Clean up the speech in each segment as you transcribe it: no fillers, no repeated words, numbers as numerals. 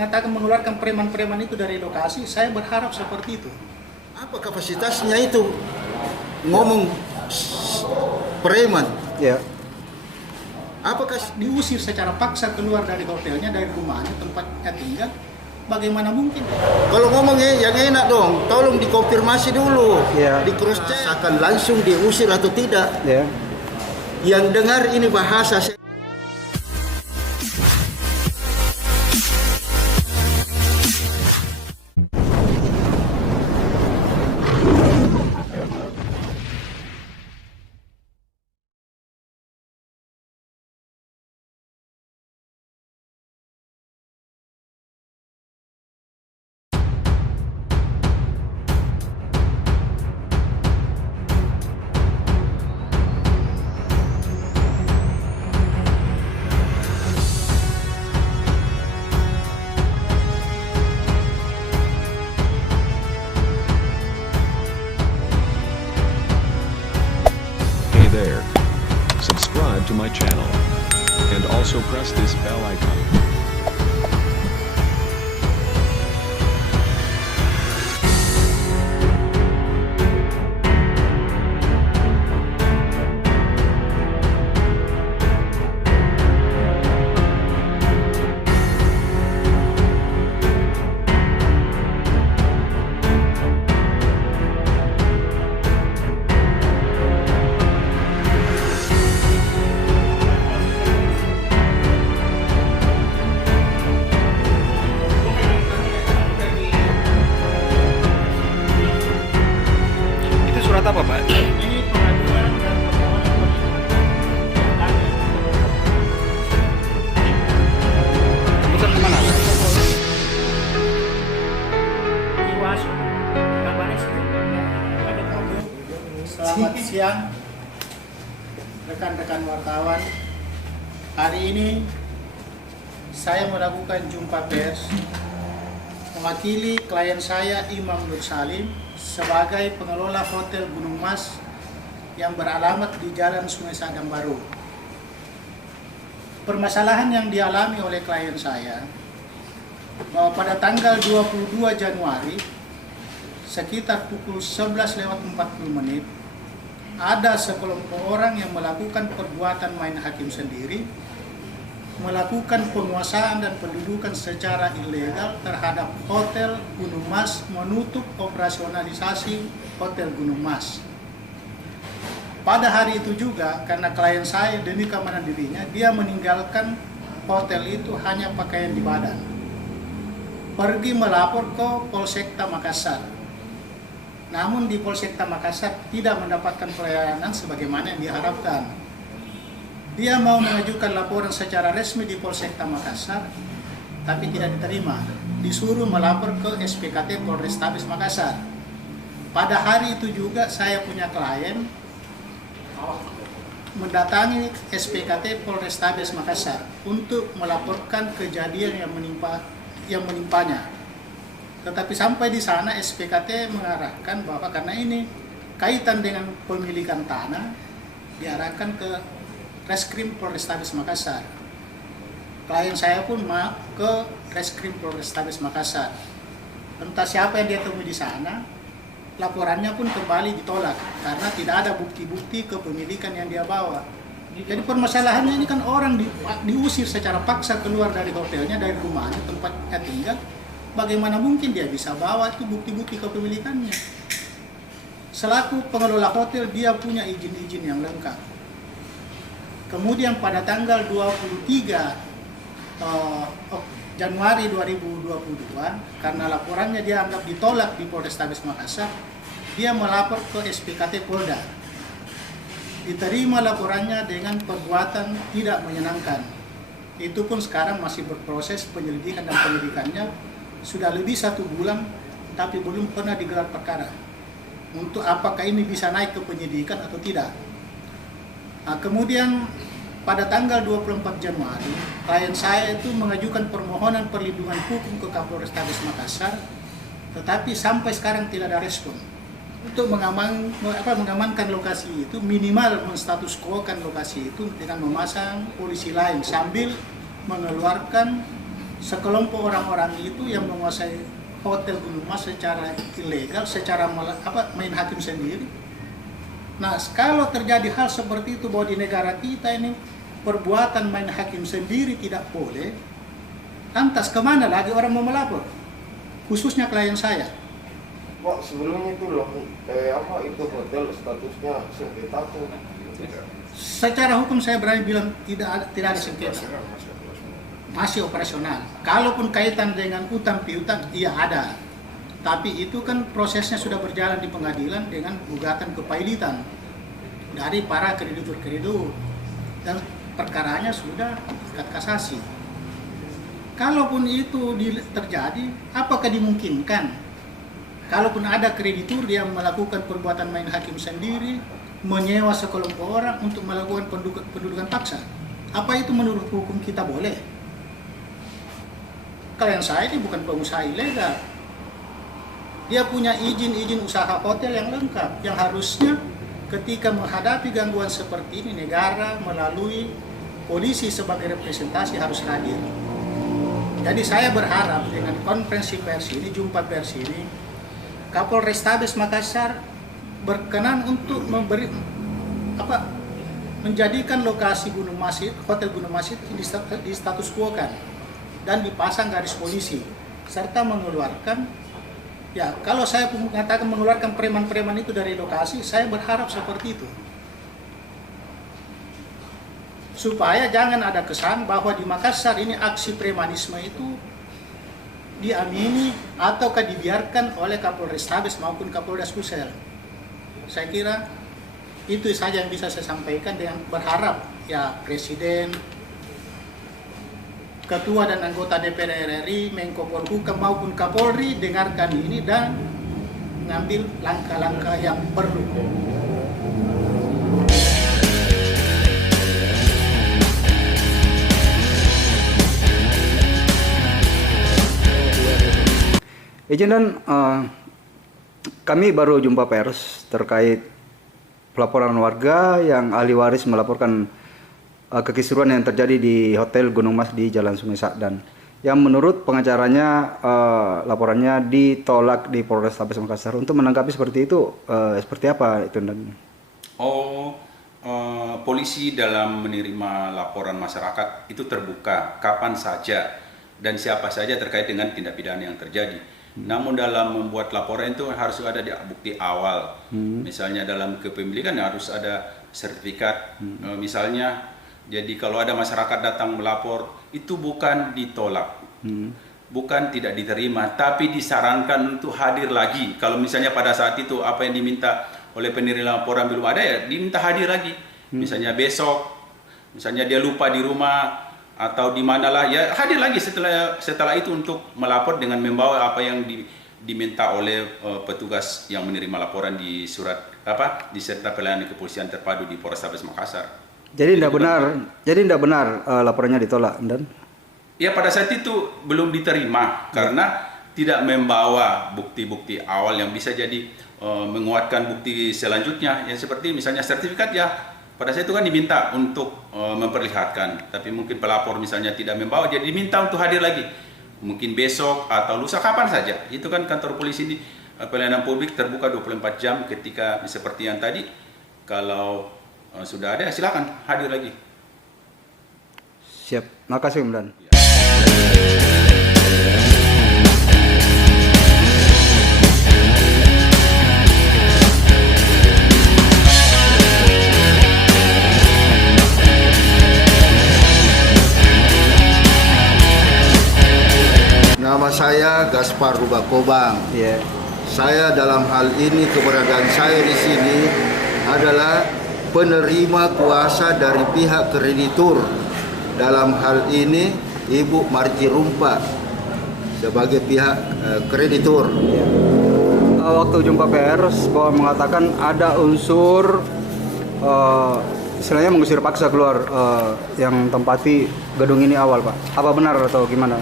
mengatakan mengeluarkan preman-preman itu dari lokasi, saya berharap seperti itu. Apa kapasitasnya itu? Ngomong preman. Ya. Apakah diusir secara paksa keluar dari hotelnya, dari rumahnya, tempatnya tinggal? Bagaimana mungkin? Kalau ngomongnya yang enak dong, tolong dikonfirmasi dulu, Ya. di cross check akan langsung diusir atau tidak. Ya. Yang dengar ini bahasa Hey there. Subscribe to my channel. And also press this bell icon. Itu surat apa, Pak? Ini pengaduan dan permohonan Pesan kemana, Pak? Iwasu, Kabaris. Selamat siang, rekan-rekan wartawan. Hari ini saya melakukan jumpa pers mewakili klien saya Imam Nur Salim sebagai pengelola Hotel Gunung Mas yang beralamat di Jalan Sungai Sadang Baru. Permasalahan yang dialami oleh klien saya bahwa pada tanggal 22 Januari sekitar pukul 11:40 ada sekelompok orang yang melakukan perbuatan main hakim sendiri, melakukan penguasaan dan pendudukan secara ilegal terhadap Hotel Gunung Mas, menutup operasionalisasi Hotel Gunung Mas. Pada hari itu juga, karena klien saya demi keamanan dirinya, dia meninggalkan hotel itu hanya pakaian di badan. Pergi melapor ke Polsekta Makassar. Namun di Polsekta Makassar tidak mendapatkan pelayanan sebagaimana yang diharapkan. Dia mau mengajukan laporan secara resmi di Polsekta Makassar, tapi tidak diterima. Disuruh melapor ke SPKT Polrestabes Makassar. Pada hari itu juga saya punya klien mendatangi SPKT Polrestabes Makassar untuk melaporkan kejadian yang menimpanya. Tetapi sampai di sana SPKT mengarahkan bahwa karena ini kaitan dengan pemilikan tanah, diarahkan ke Reskrim Polrestabes Makassar. Klien saya pun ke Reskrim Polrestabes Makassar. Entah siapa yang dia temui di sana, laporannya pun kembali ditolak karena tidak ada bukti-bukti kepemilikan yang dia bawa. Jadi permasalahannya ini kan orang diusir secara paksa keluar dari hotelnya, dari rumahnya, tempatnya tinggal. Bagaimana mungkin dia bisa bawa itu bukti-bukti kepemilikannya? Selaku pengelola hotel, dia punya izin-izin yang lengkap. Kemudian pada tanggal 23 Januari 2022, karena laporannya dia anggap ditolak di Polrestabes Makassar, dia melapor ke SPKT Polda. Diterima laporannya dengan perbuatan tidak menyenangkan. Itu pun sekarang masih berproses penyelidikan dan penyidikannya. Sudah lebih 1 bulan, tapi belum pernah digelar perkara. Untuk apakah ini bisa naik ke penyidikan atau tidak. Nah, kemudian pada tanggal 24 Januari, klien saya itu mengajukan permohonan perlindungan hukum ke Kapolrestabes Makassar, tetapi sampai sekarang tidak ada respon. Untuk mengamankan lokasi itu, minimal menstatus quo-kan lokasi itu dengan memasang polisi lain sambil mengeluarkan sekelompok orang-orang itu yang menguasai Hotel Gunung Mas secara ilegal, secara main hakim sendiri. Nah, kalau terjadi hal seperti itu bahwa di negara kita ini perbuatan main hakim sendiri tidak boleh, lantas kemana lagi orang mau melapor? Khususnya klien saya. Pak, sebelumnya itu loh, itu hotel statusnya sengketa tuh. Secara hukum saya berani bilang tidak ada sengketa. Masih operasional. Kalaupun kaitan dengan utang piutang, iya ada. Tapi itu kan prosesnya sudah berjalan di pengadilan dengan gugatan kepailitan dari para kreditur-kreditur dan perkaranya sudah tingkat kasasi. Kalaupun itu terjadi, apakah dimungkinkan? Kalaupun ada kreditur yang melakukan perbuatan main hakim sendiri, menyewa sekelompok orang untuk melakukan pendudukan paksa, apa itu menurut hukum kita boleh? Klien saya ini bukan pengusaha ilegal. Dia punya izin usaha hotel yang lengkap, yang harusnya ketika menghadapi gangguan seperti ini, negara melalui polisi sebagai representasi harus hadir. Jadi saya berharap dengan konferensi pers ini, jumpa pers ini, Kapolrestabes Makassar berkenan untuk menjadikan lokasi Gunung Mas, Hotel Gunung Mas itu di status quo kan, dan dipasang garis polisi, serta mengeluarkan, ya kalau saya mengatakan mengeluarkan preman-preman itu dari lokasi, saya berharap seperti itu. Supaya jangan ada kesan bahwa di Makassar ini aksi premanisme itu diamini ataukah dibiarkan oleh Kapolrestabes maupun Kapolda Sulsel. Saya kira itu saja yang bisa saya sampaikan, dengan berharap ya Presiden, Ketua dan anggota DPR RI, Menko Polhukam maupun Kapolri dengarkan ini dan mengambil langkah-langkah yang perlu. Izin dan kami baru jumpa pers terkait pelaporan warga yang ahli waris melaporkan kekisruan yang terjadi di Hotel Gunung Mas di Jalan Sungai Sakdan, yang menurut pengacaranya laporannya ditolak di Polrestabes Makassar. Untuk menanggapi seperti itu, seperti apa itu? Polisi dalam menerima laporan masyarakat itu terbuka kapan saja dan siapa saja terkait dengan tindak pidana yang terjadi. Namun dalam membuat laporan itu harus ada bukti awal. Misalnya dalam kepemilikan harus ada sertifikat. Misalnya, jadi kalau ada masyarakat datang melapor, itu bukan ditolak, bukan tidak diterima, tapi disarankan untuk hadir lagi. Kalau misalnya pada saat itu apa yang diminta oleh penerima laporan belum ada, ya diminta hadir lagi. Misalnya besok, misalnya dia lupa di rumah atau di manalah, ya hadir lagi setelah itu untuk melapor dengan membawa apa yang diminta oleh petugas yang menerima laporan di Serta Pelayanan Kepolisian Terpadu di Polrestabes Makassar. Jadi tidak benar laporannya ditolak, dan? Ya, pada saat itu belum diterima karena tidak membawa bukti-bukti awal yang bisa jadi menguatkan bukti selanjutnya, yang seperti misalnya sertifikat, ya pada saat itu kan diminta untuk memperlihatkan, tapi mungkin pelapor misalnya tidak membawa, jadi diminta untuk hadir lagi, mungkin besok atau lusa, kapan saja. Itu kan kantor polisi di pelayanan publik terbuka 24 jam. Ketika seperti yang tadi, kalau sudah ada, silakan hadir lagi. Siap, makasih Om Dan. Nama saya Gaspar Rubakobang. Yeah. Saya dalam hal ini, keberadaan saya di sini adalah penerima kuasa dari pihak kreditur. Dalam hal ini Ibu Marji Rumpa sebagai pihak kreditur. Waktu jumpa pers, bahwa mengatakan ada unsur istilahnya mengusir paksa keluar yang tempati gedung ini awal, Pak. Apa benar atau gimana?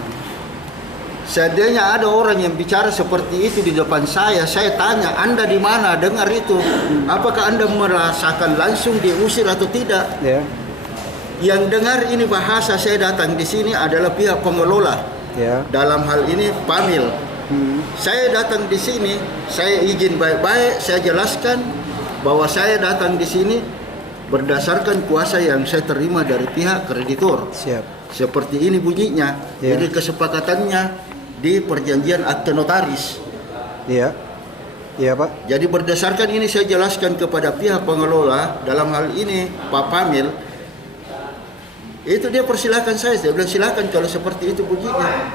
Seandainya ada orang yang bicara seperti itu di depan saya tanya, Anda di mana dengar itu? Apakah Anda merasakan langsung diusir atau tidak? Yeah. Yang dengar ini bahasa saya datang di sini adalah pihak pengelola Ya. dalam hal ini Pamil. Saya datang di sini, saya izin baik-baik, saya jelaskan bahwa saya datang di sini berdasarkan kuasa yang saya terima dari pihak kreditur. Siap. Seperti ini bunyinya. Ya. Jadi kesepakatannya di perjanjian akte notaris. Iya. Iya, Pak. Jadi berdasarkan ini saya jelaskan kepada pihak pengelola, dalam hal ini Pak Pamil, itu dia persilahkan saya bilang silakan kalau seperti itu bunyinya.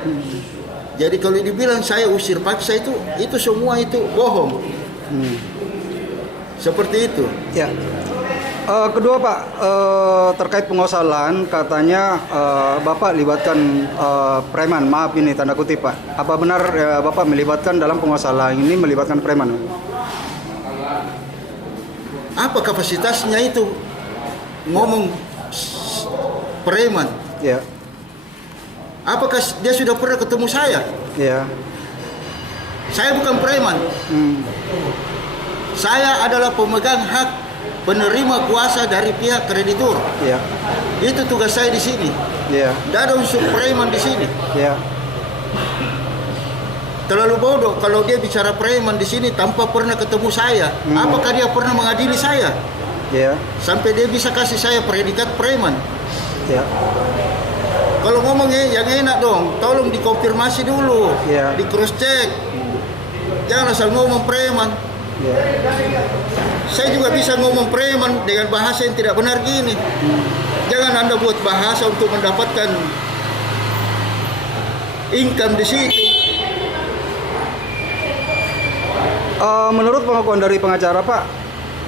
Jadi kalau dibilang saya usir paksa itu semua itu bohong. Seperti itu. Ya. Kedua Pak, terkait pengosalan katanya Bapak libatkan preman. Maaf ini tanda kutip Pak. Apa benar Bapak melibatkan dalam pengosalan ini melibatkan preman? Apa kapasitasnya itu ngomong preman? Ya. Apakah dia sudah pernah ketemu saya? Ya. Saya bukan preman. Saya adalah pemegang hak penerima kuasa dari pihak kreditur. Ya. Itu tugas saya di sini. Ya. Tidak ada unsur preman di sini. Ya. Terlalu bodoh kalau dia bicara preman di sini tanpa pernah ketemu saya. Apakah dia pernah mengadili saya? Ya. Sampai dia bisa kasih saya predikat preman. Ya. Kalau ngomongnya yang enak dong, tolong dikonfirmasi dulu, Ya. di cross check. Jangan asal ngomong preman. Ya. Saya juga bisa ngomong preman dengan bahasa yang tidak benar gini. Jangan Anda buat bahasa untuk mendapatkan income di situ. Menurut pengakuan dari pengacara Pak,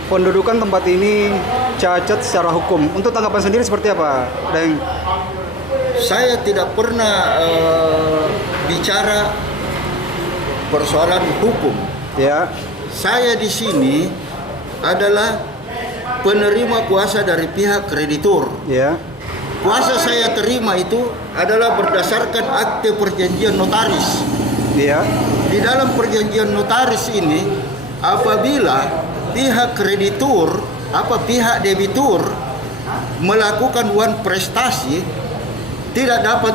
pendudukan tempat ini cacat secara hukum. Untuk tanggapan sendiri seperti apa, Deng? Saya tidak pernah bicara persoalan hukum. Ya. Saya di sini adalah penerima kuasa dari pihak kreditur. Ya. Kuasa saya terima itu adalah berdasarkan akte perjanjian notaris. Ya. Di dalam perjanjian notaris ini, apabila pihak kreditur, pihak debitur melakukan uang prestasi, tidak dapat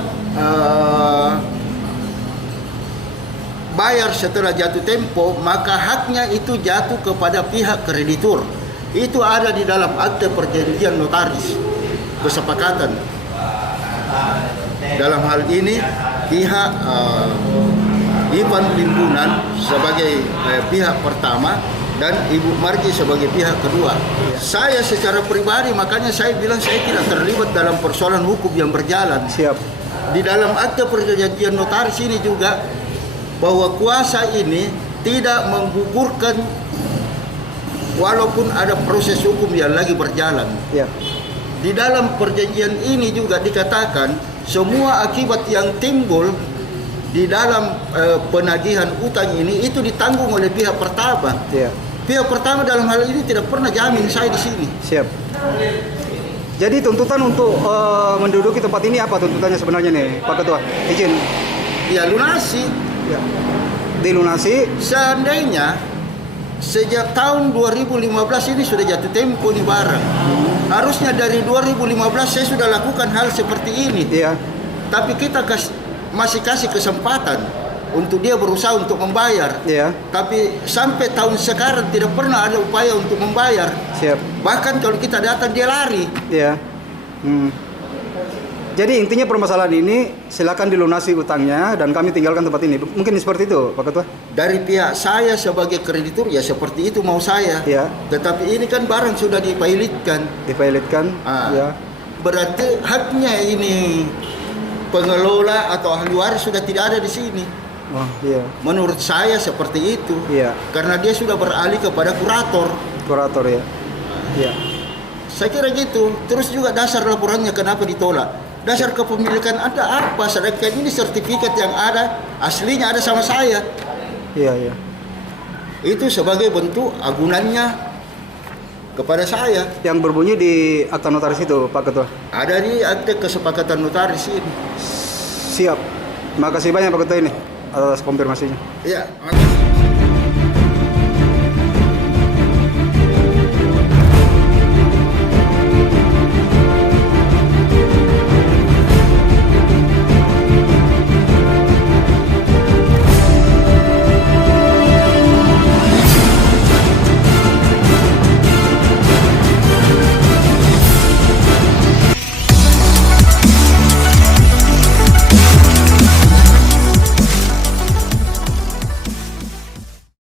bayar setelah jatuh tempo, maka haknya itu jatuh kepada pihak kreditur. Itu ada di dalam akte perjanjian notaris kesepakatan. Dalam hal ini pihak Ivan Limbunan sebagai pihak pertama dan Ibu Margi sebagai pihak kedua. Saya secara pribadi, makanya saya bilang saya tidak terlibat dalam persoalan hukum yang berjalan. Siap. Di dalam akte perjanjian notaris ini juga bahwa kuasa ini tidak menggugurkan walaupun ada proses hukum yang lagi berjalan. Ya. Di dalam perjanjian ini juga dikatakan semua akibat yang timbul di dalam penagihan utang ini itu ditanggung oleh pihak pertama. Ya. Pihak pertama dalam hal ini tidak pernah jamin saya di sini. Siap. Jadi tuntutan untuk menduduki tempat ini apa tuntutannya sebenarnya nih, Pak Ketua? Izin. Ya lunasi. Ya. Dilunasi. Seandainya sejak tahun 2015 ini sudah jatuh tempo nih barang. Harusnya dari 2015 saya sudah lakukan hal seperti ini. Iya. Tapi kita masih kasih kesempatan untuk dia berusaha untuk membayar. Iya. Tapi sampai tahun sekarang tidak pernah ada upaya untuk membayar. Siap. Bahkan kalau kita datang dia lari. Iya. Jadi intinya permasalahan ini silakan dilunasi utangnya dan kami tinggalkan tempat ini. Mungkin seperti itu, Pak Ketua? Dari pihak saya sebagai kreditur ya seperti itu mau saya. Iya. Tetapi ini kan barang sudah dipilotkan. Dipilotkan. Ya. Berarti haknya ini pengelola atau ahli waris sudah tidak ada di sini. Oh, iya. Menurut saya seperti itu. Iya. Karena dia sudah beralih kepada kurator. Kurator ya. Iya. Saya kira gitu. Terus juga dasar laporannya kenapa ditolak? Dasar kepemilikan ada apa? Sedangkan ini sertifikat yang ada aslinya ada sama saya. Iya, iya. Itu sebagai bentuk agunannya kepada saya. Yang berbunyi di akta notaris itu, Pak Ketua? Ada di akte kesepakatan notaris ini. Siap. Terima kasih banyak Pak Ketua ini atas konfirmasinya. Iya, makasih.